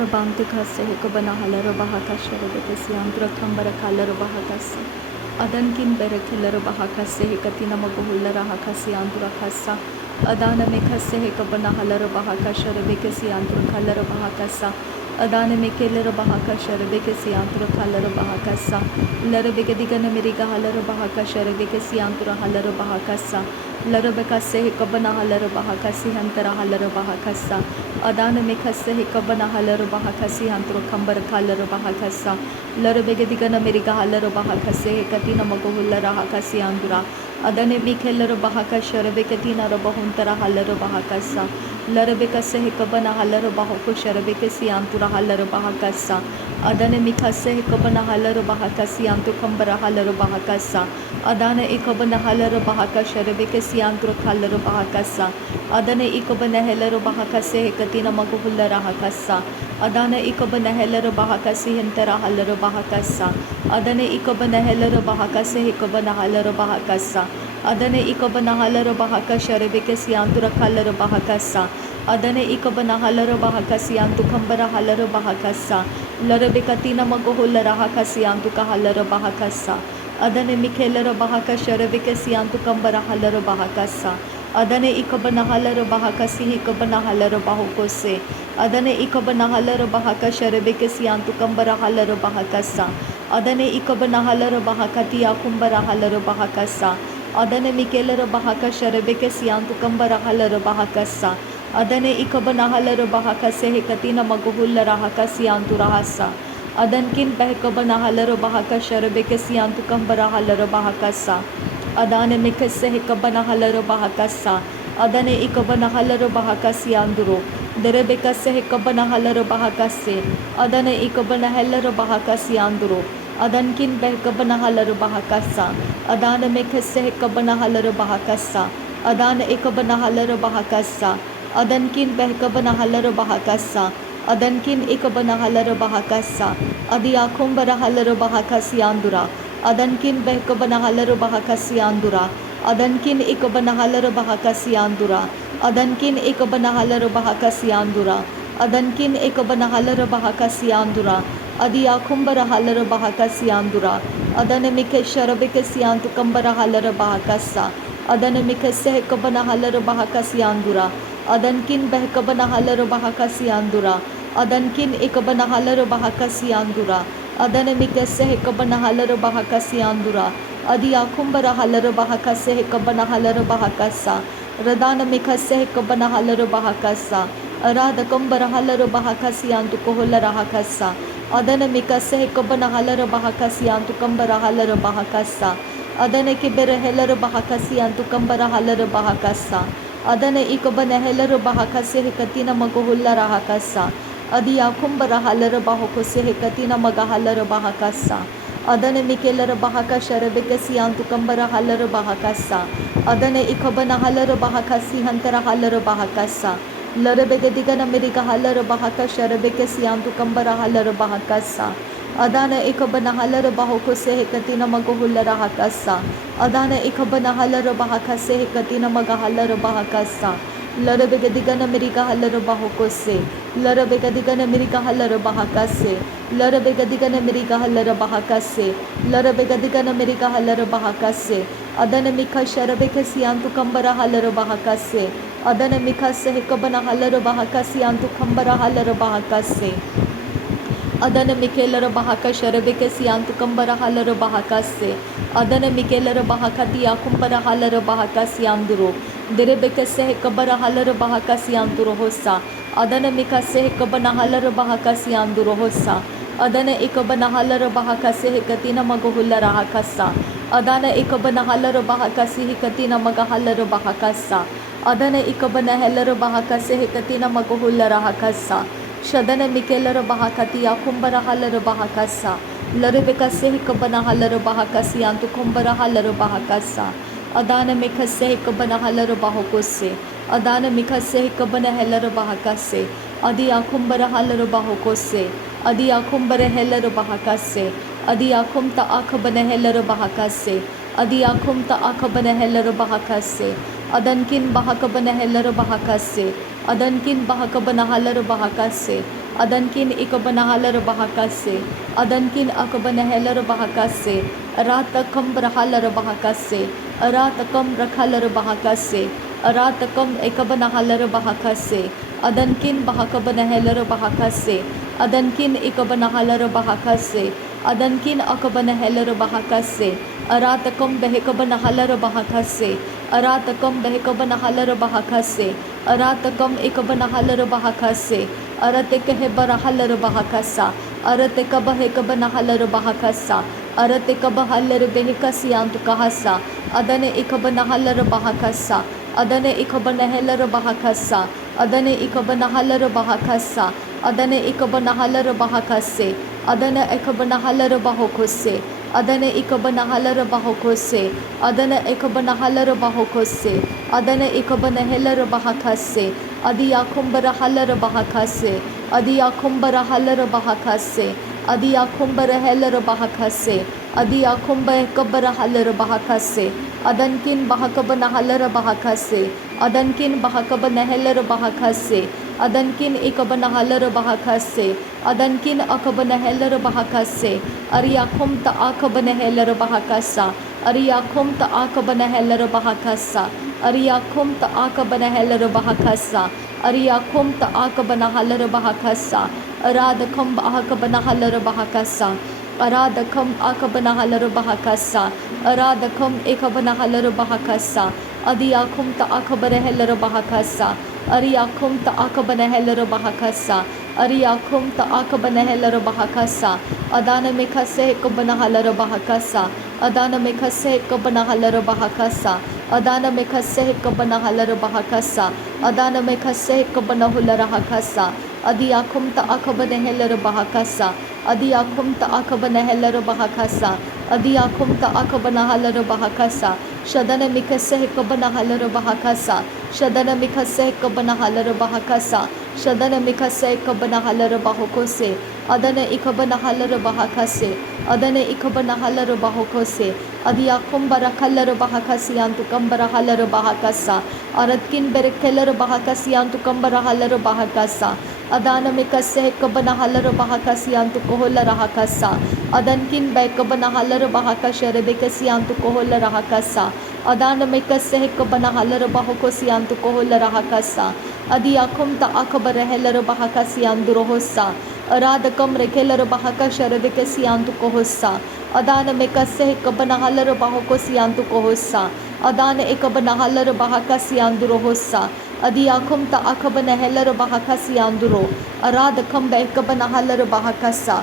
Rabante kase hekabana halaro bahakasha rebekesi andra kambara kalaro bahakasi. Adankin berekilaro bahakase hekatina magohulara hakasi andra kasa. Adana mekase hekabana halaro bahakasha rebekesi andra kalaro bahakasa. Adana mekelaro bahakasha rebekesi andra kalaro bahakasa. Lara begedigana meriga halaro bahakasha rebekesi andra halaro bahakasa. Larabakase hekabana halaro bahakasi hantara halaro bahakasa. Adana mekase hekabana halaro bahakasi hantro kambara kalaro bahakasa. Larabegedigana meriga halaro bahakase hekatina magohulara hakasi andura. Adane mikelaro bahakasha rebekatina rabahuntara halaro bahakasa. Larabekase hekabana halaro bahako sharabekasi antura halaro bahakasa. Adane mikase hekabana halaro bahakasi antu kambara halaro bahakasa. Adana ikabana halaro bahakasha rebekasi antro halaro bahakasa. Adane ikabana helaro bahakase hekatina magohulara hakasa. Adana ikabana helaro bahakasi hentara halaro bahakasa. Adane ikabana helaro bahakase hekabana halaro bahakasa. Adane ikabana halaro bahakasha rebekasi antura halaro bahakasa. Adane ikabana halaro bahakasi antu kambara halaro bahakasa. Larabekatina magohulara hakasi antu kahalaro bahakasa. Adane mikelaro bahakasha rebekasi antu kambara halaro bahakasa. Adane ikabana halaro bahakasi hikabana halaro bahokose. Adane ikabana halaro bahakasha rebekasi antu kambara halaro bahakasa. Adane ikabana halaro bahakati akumbara halaro bahakasa. Adane mikelaro bahakasha rebekasi antu kambara halaro bahakasa. Adane ikabana halaro bahakase hekatina magohulara hakasi antu rahasa. Adankin behkabana halaro bahakasha rebekasi antu kambara halaro bahakasa. Adane mikase hekabana halaro bahakasa. Adane ikabana halaro bahakasi anduro. Derebekase hekabana halaro bahakase. Adane ikabana halaro bahakasi anduro. Adankin behkabana halaro bahakasa. Adane mikase hekabana halaro bahakasa. Adane ikabana halaro bahakasa. Adankin behkabana halaro bahakasa. Adankin ikabana halaro bahakasa. Adi akumbara halaro bahakasi andura. Adankin behkabana halaro bahakasi andura. Adankin ikabana halaro bahakasi andura. Adankin ikabana halaro bahakasi andura. Adankin ikabana halaro bahakasi andura. Adi akumbara halaro bahakasi andura. Adane mikesha rebekasi antu kambara halaro bahakasa. Adane mikase hekabana halaro bahakasi andura. Adankin behkabana halaro bahakasi andura. Adankin ikabana halaro bahakasi andura. Adane mikase hekabana halaro bahakasi andura. Adi akumbara halaro bahakase hekabana halaro bahakasa. Radana mikase hekabana halaro bahakasa. Arada kambara halaro bahakasi antu koholara hakasa. Adane mikase hekabana halaro bahakasi antu kambara halaro bahakasa. Adane kibere helaro bahakasi antu kambara halaro bahakasa. Adane ikabana helaro bahakase hekatina magohulara hakasa. Adi akumbara halaro bahokose hekatina magahalaro bahakasa. Adane mikelaro bahakasha rebekasi antu kambara halaro bahakasa. Adane ikabana halaro bahakasi hantara halaro bahakasa. Larabegedigana meriga halaro bahakasha rebekasi antu kambara halaro bahakasa. Adana ikabana halaro bahokose hekatina magohulara hakasa. Adana ikabana halaro bahakase hekatina magahalaro bahakasa. Larabegedigana meriga halaro bahokose. Larabegedigana meriga halaro bahakase. Larabegedigana meriga halaro bahakase. Larabegedigana meriga halaro bahakase. Adana mikasha rebekasi antu kambara halaro bahakase. Adana mikase hekabana halaro bahakasi antu kambara halaro bahakase. Adana mikelaro bahakasha rebekasi antu kambara halaro bahakase. Adana mikelaro bahakati akumbara halaro bahakasi anduro. Derebekase hekabara halaro bahakasi anduro hosa. Adana mikase hekabana halaro bahakasi anduro hosa. Adana ikabana halaro bahakase hekatina magohulara hakasa. Adana ikabana halaro bahakasi hekatina magahalaro bahakasa. Adana ikabana helaro bahakase hekatina magohulara hakasa. Shadana mikelaro bahakati akumbara halaro bahakasa. Larabekase hekabana halaro bahakasi antu kumbara halaro bahakasa. Adana mikase hekabana halaro bahokose. Adana mikase hekabana helaro bahakase. Adi akumbara halaro bahokose. Adi akumbara helaro bahakase. Adi akumta akabana helaro bahakase. Adi akumta akabana helaro bahakase. Adankin bahakabana helaro bahakase. Adankin bahakabana halaro bahakase. Adankin ikabanahalar bahakase. Adankin akabanahalar bahakase. Aratakam brahalar bahakase. Aratakam rakhalar bahakase. Aratakam ekabanahalar bahakase. Adankin bahakabanahalar bahakase. Adankin ikabanahalar bahakase. Adankin akabanahalar bahakase. Aratakam behekabanahalar bahakase. Aratakam behekabanahalar bahakase. Aratakam ekabanahalar bahakase. Aratekehebarahalar bahakasa. Aratekabahekabanahalar bahakasa. Aratekabahhalar behekasiyantu kahasa. Adane ikabanahalar bahakasa. Adane ikabanahalar bahakasa. Adane ikabanahalar bahakasa. Adane ikabanahalar bahakase. Adane ikabanahalar bahokose. Adane ikabanahalar bahokose. Adane ikabanahalar bahokose. Adane ikabanahalar bahakase. Adiyakumbarahalar bahakase. Adiyakumbarahalar bahakase. Adiyakumbarahalar bahakase. Adiyakumbarahalar bahakase. Adankin bahakabanahalar bahakase. Adankin bahakabanahalar bahakase. Adankin ikabanahalar bahakase. Adankin akabanahalar bahakase. Ariyakum ta akabanahalar bahakasa. Ariyakum ta akabanahalar bahakasa. Ariyakum ta akabanahalar bahakasa. Ariyakum ta akabanahalar bahakasa. Aradakam akabanahalar bahakasa. Aradakam akabanahalar bahakasa. Aradakam ekabanahalar bahakasa. Adiyakum ta akabanahalar bahakasa. Ariyakum ta akabanahalar bahakasa. Ariyakum ta akabanahalar bahakasa. Adana mekase kabanahalar bahakasa. Adana mekase kabanahalar bahakasa. Adana mekase kabanahalar bahakasa. Adana mekase kabanahular bahakasa. Adiyakum ta akabanahalar bahakasa. Adiyakum ta akabanahalar bahakasa. Adiyakum ta akabanahalar bahakasa. Shadana mikase kabanahalar bahakasa. Shadana mikase kabanahalar bahakasa. Shadana mikase kabanahalar bahokose. Adana ikabanahalar bahakase. Adana ikabanahalar bahokose. Adiyakum barakalar bahakasiyantu kambarahalar bahakasa. Aratkin berekelar bahakasiyantu kambarahalar bahakasa. Adana mikase kabanahalar bahakasiyantu koholar bahakasa. Adankin bekabanahalar bahakashar bekasiyantu koholar bahakasa. Adana mikase kabanahalar bahokosiyantu koholar bahakasa. Adiyakum ta akabarahalar bahakasiyantu rohosa. Aradakam rekelar bahakashar bekasiyantu kohosa. Adana mikase kabanahalar bahokosiyantu kohosa. Adana ekabanahalar bahakasiyantu rohosa. Adiyakum ta akabanahalar bahakasiyanduro. Aradakam bekabanahalar bahakasa.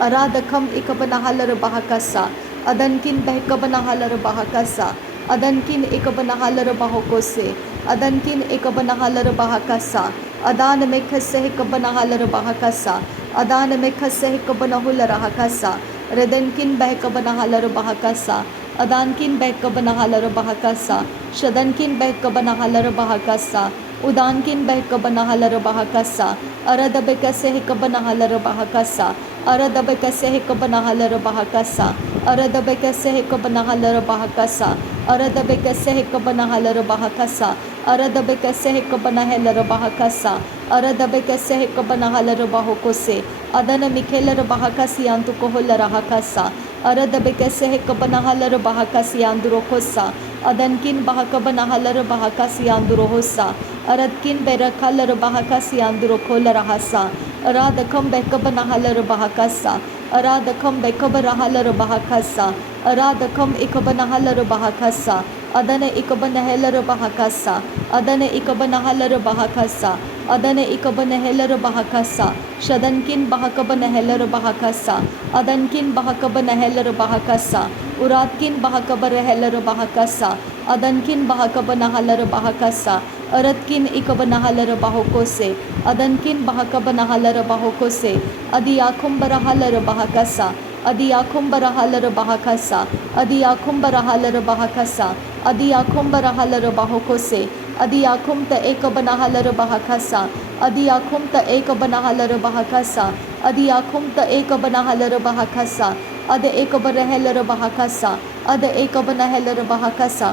Aradakam ikabanahalar bahakasa. Adankin bekabanahalar bahakasa. Adankin ikabanahalar bahokose. Adankin ikabanahalar bahakasa. Adana mekhase kabanahalar bahakasa. Adana mekhase kabanahular bahakasa. Redankin bekabanahalar bahakasa. Adankin bekabanahalar bahakasa. Shadankin bekabanahalar bahakasa. Udankin bekabanahalar bahakasa. Arada bekase kabanahalar bahakasa. Arada bekase kabanahalar bahakasa. Arada bekase kabanahalar bahakasa. Arada bekase kabanahalar bahakasa. Arada bekase kabanahalar bahakasa. Arada bekase kabanahalar bahokose. Adana mikhelar bahakasiyantu koholar bahakasa. Arada bekase kabanahalar bahakasiyantu rokosa. Adankin bahakabanahalar bahakasiyantu rohosa. Aradkin berakalar bahakasiyantu rokolar bahasa. Aradakam bekabanahalar bahakasa. Aradakam bekabarahalar bahakasa. Aradakam ikabanahalar bahakasa. Adana ikabanahalar bahakasa. Adana ikabanahalar bahakasa. Adana ikabanahalar bahakasa. Shadankin bahakabanahalar bahakasa. Adankin bahakabanahalar bahakasa. Uratkin bahakabarahalar bahakasa. Adankin bahakabanahalar bahakasa. Aratkin ikabanahalar bahokose. Adankin bahakabanahalar bahokose. Adiyakum barahalar bahakasa. Adiyakum barahalar bahakasa. Adiyakum barahalar bahakasa. Adiyakum barahalar bahokose. Adiyakum ta ekabanahalar bahakasa. Adiyakum ta ekabanahalar bahakasa. Adiyakum ta ekabanahalar bahakasa. Ada ekabarahalar bahakasa. Ada ekabanahalar bahakasa.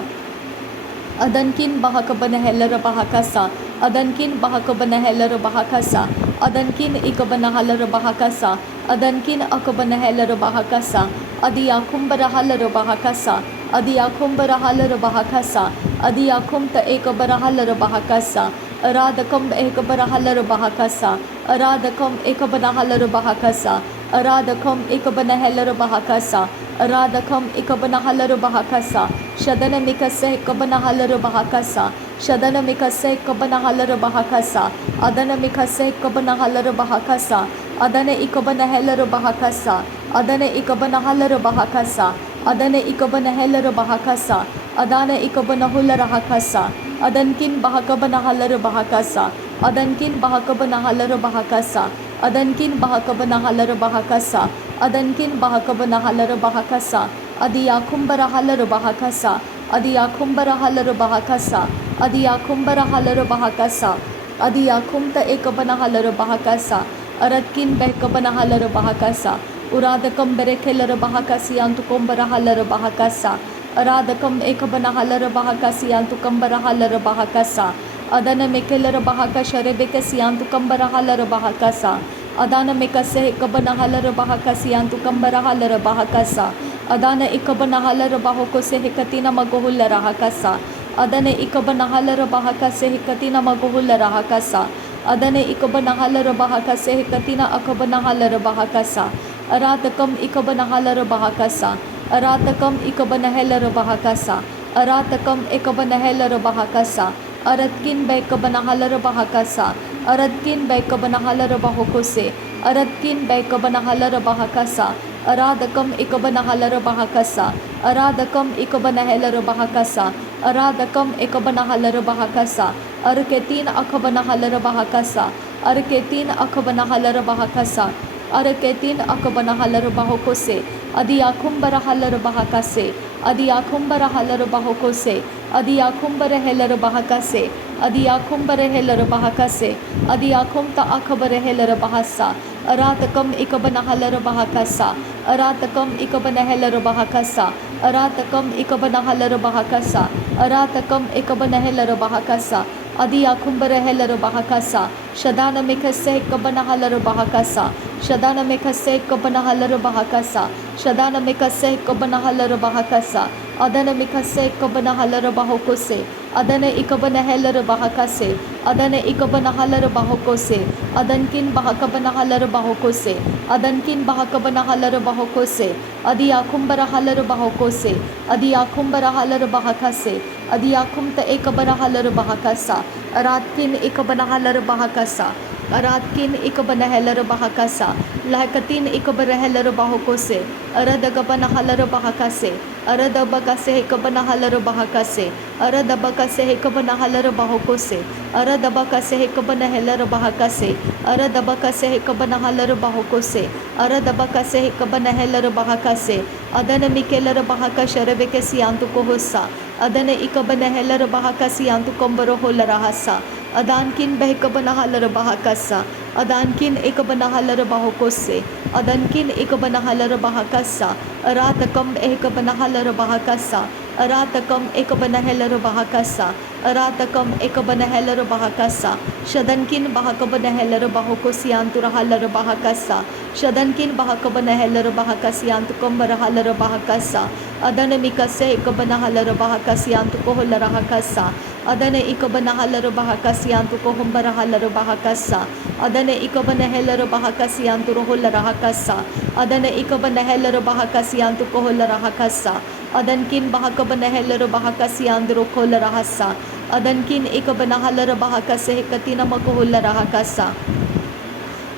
Adankin bahakabanahalar bahakasa. Adankin bahakabanahalar bahakasa. Adankin ikabanahalar bahakasa. Adankin akabanahalar bahakasa. Adiyakumbarahalar bahakasa. Adiyakumbarahalar bahakasa. Adiyakumta ekabarahalar bahakasa. Aradakam ekabarahalar bahakasa. Aradakam ekabanahalar bahakasa. Aradakam ekabanahalar bahakasa. Aradakam ekabanahalar bahakasa. Shadana mikase ekabanahalar bahakasa. Shadana mikase ekabanahalar bahakasa. Adana mikase ekabanahalar bahakasa. Adana ekabanahalar bahakasa. Adana ekabanahalar bahakasa. Adana ekabanahalar bahakasa. Adana ekabanahular bahakasa. Adankin bahakabanahalar bahakasa. Adankin bahakabanahalar bahakasa. Adankin bahakabanahalar bahakasa. Adankin bahakabanahalar bahakasa. Adiyakumbarahalar bahakasa. Adiyakumbarahalar bahakasa. Adiyakumbarahalar bahakasa. Adiyakumta ekabanahalar bahakasa. Aratkin behkabanahalar bahakasa. Uradakam berekelar bahakasi antukumbarahalar bahakasa. Aradakam ekabanahalar bahakasi antukambarahalar bahakasa. Adana mekelar bahakasha rebekasi antukambarahalar bahakasa. Adana mekase ekabanahalar bahakasi antukambarahalar bahakasa. Adana ikabanahalar bahokose hekatina magohulla rahakasa. Adana ikabanahalar bahakase hekatina magohulla rahakasa. Adana ikabanahalar bahakase hekatina akabanahalar bahakasa. Aratakam ikabanahalar bahakasa. Aratakam ikabanahalar bahakasa. Aratakam ikabanahalar bahakasa. Aratkin baikabanahalar bahakasa. Aratkin baikabanahalar bahokose. Aratkin baikabanahalar bahakasa. Aradakam ikabanahalar bahakasa. Aradakam ikabanahalar bahakasa. Aradakam ikabanahalar bahakasa. Arketin akabanahalar bahakasa. Arketin akabanahalar bahakasa. Arketin akabanahalar bahokose. Adiyakumbarahalar bahakase. Adiyakumbarahalar bahokose. Adiyakumbarahalar bahakase. Adiyakumbarahalar bahakase. Adiyakumta akabarahalar bahasa. Aratakam ikabanahalar bahakasa. Aratakam ikabanahalar bahakasa. Aratakam ikabanahalar bahakasa. Aratakam ikabanahalar bahakasa. Adiyakumbarahalar bahakasa. Shadana mikase ikabanahalar bahakasa. Shadana mikase ikabanahalar bahakasa. Shadana mikase ikabanahalar bahakasa. Adana mikase ikabanahalar bahokose. Adana ikabanahalar bahakase. Adana ikabanahalar bahokose. Adankin bahakabanahalar bahokose. Adankin bahakabanahalar bahokose. Adiyakumbarahalar bahokose. Adiyakumbarahalar bahakase. Adiyakumta ekabanahalar bahakasa. Aratkin ikabanahalar bahakasa. Aratkin ikabanahalar bahakasa. Lahakatin ikabarahalar bahokose. Aradagabanahalar bahakase. Aradabakase ikabanahalar bahakase. Aradabakase ikabanahalar bahokose. Aradabakase ikabanahalar bahakase. Aradabakase ikabanahalar bahokose. Aradabakase ikabanahalar bahakase. Adana mikelar bahakasha rebekesi antukohosa. Adana ikabanahalar bahakasi antukombaraholar rahasa. Adankin behkabanahalar bahakasa. Adankin ikabanahalar bahokose. Adankin ikabanahalar bahakasa. Aratakam ekabanahalar bahakasa. Aratakam ekabanahalar bahakasa. Aratakam ekabanahalar bahakasa. Shadankin bahakabanahalar bahokosi anturahalar bahakasa. Shadankin bahakabanahalar bahakasi antukombarahalar bahakasa. Adana mikase ekabanahalar bahakasi antukoholar rahakasa. Adana ikabanahalar bahakasi antukohombarahalar bahakasa. Adana ikabanahalar bahakasi anturoholar rahakasa. Adana ikabanahalar bahakasi antukoholar rahakasa. Adankin bahakabanahalar bahakasi androkoholar rahasa. Adankin ikabanahalar bahakase hekatina makoholar rahakasa.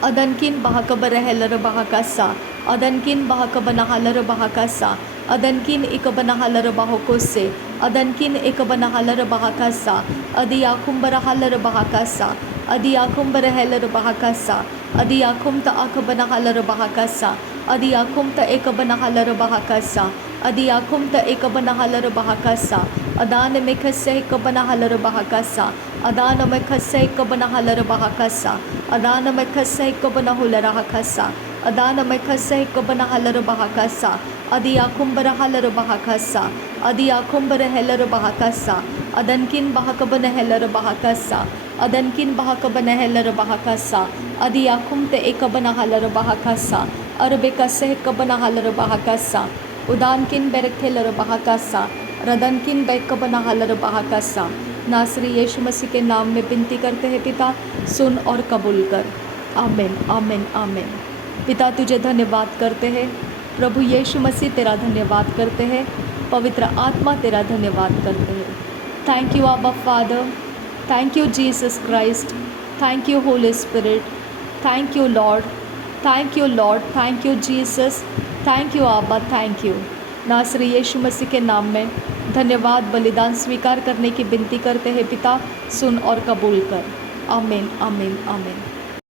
Adankin bahakabarahalar bahakasa. Adankin bahakabanahalar bahakasa. Adankin ikabanahalar bahokose. Adankin ikabanahalar bahakasa. Adiyakumbarahalar bahakasa. Adiyakumbarahalar bahakasa. Adiyakumta akabanahalar bahakasa. Adiyakumta ekabanahalar bahakasa. Adiyakumta ekabanahalar bahakasa. Adana mekase ekabanahalar bahakasa. Adana mekase ekabanahalar bahakasa. Adana mekase ekabanahular rahakasa. Adana mekase ekabanahalar bahakasa. Adiyakumbarahalar bahakasa. Adiyakumbarahalar bahakasa. अदनकिन बहकबन हेलर बहकसा अदनकिन बहकबन हेलर बहकसा अदियाकुम ते एकबन huller बहकसा अरबेकसे Cubbon huller बहकसा उदानकिन बेरखेलर बहकसा रदनकिन बेकबन huller बहकसा। नासरी यीशु मसीह के नाम में विनती करते हैं पिता, सुन और कबूल कर। आमीन आमीन आमीन। पिता तुझे धन्यवाद करते हैं, प्रभु यीशु मसीह तेरा धन्यवाद करते हैं, पवित्र आत्मा तेरा धन्यवाद करते हैं। थैंक यू आबा father, thank you Jesus Christ, thank you Holi spirit, thank you Lord, thank you Lord, thank you Jesus, thank you आबा, थैंक यू। नासरी यीशु मसीह के नाम में धन्यवाद बलिदान स्वीकार करने की विनती करते हैं पिता, सुन और कबूल कर। आमीन आमीन आमीन।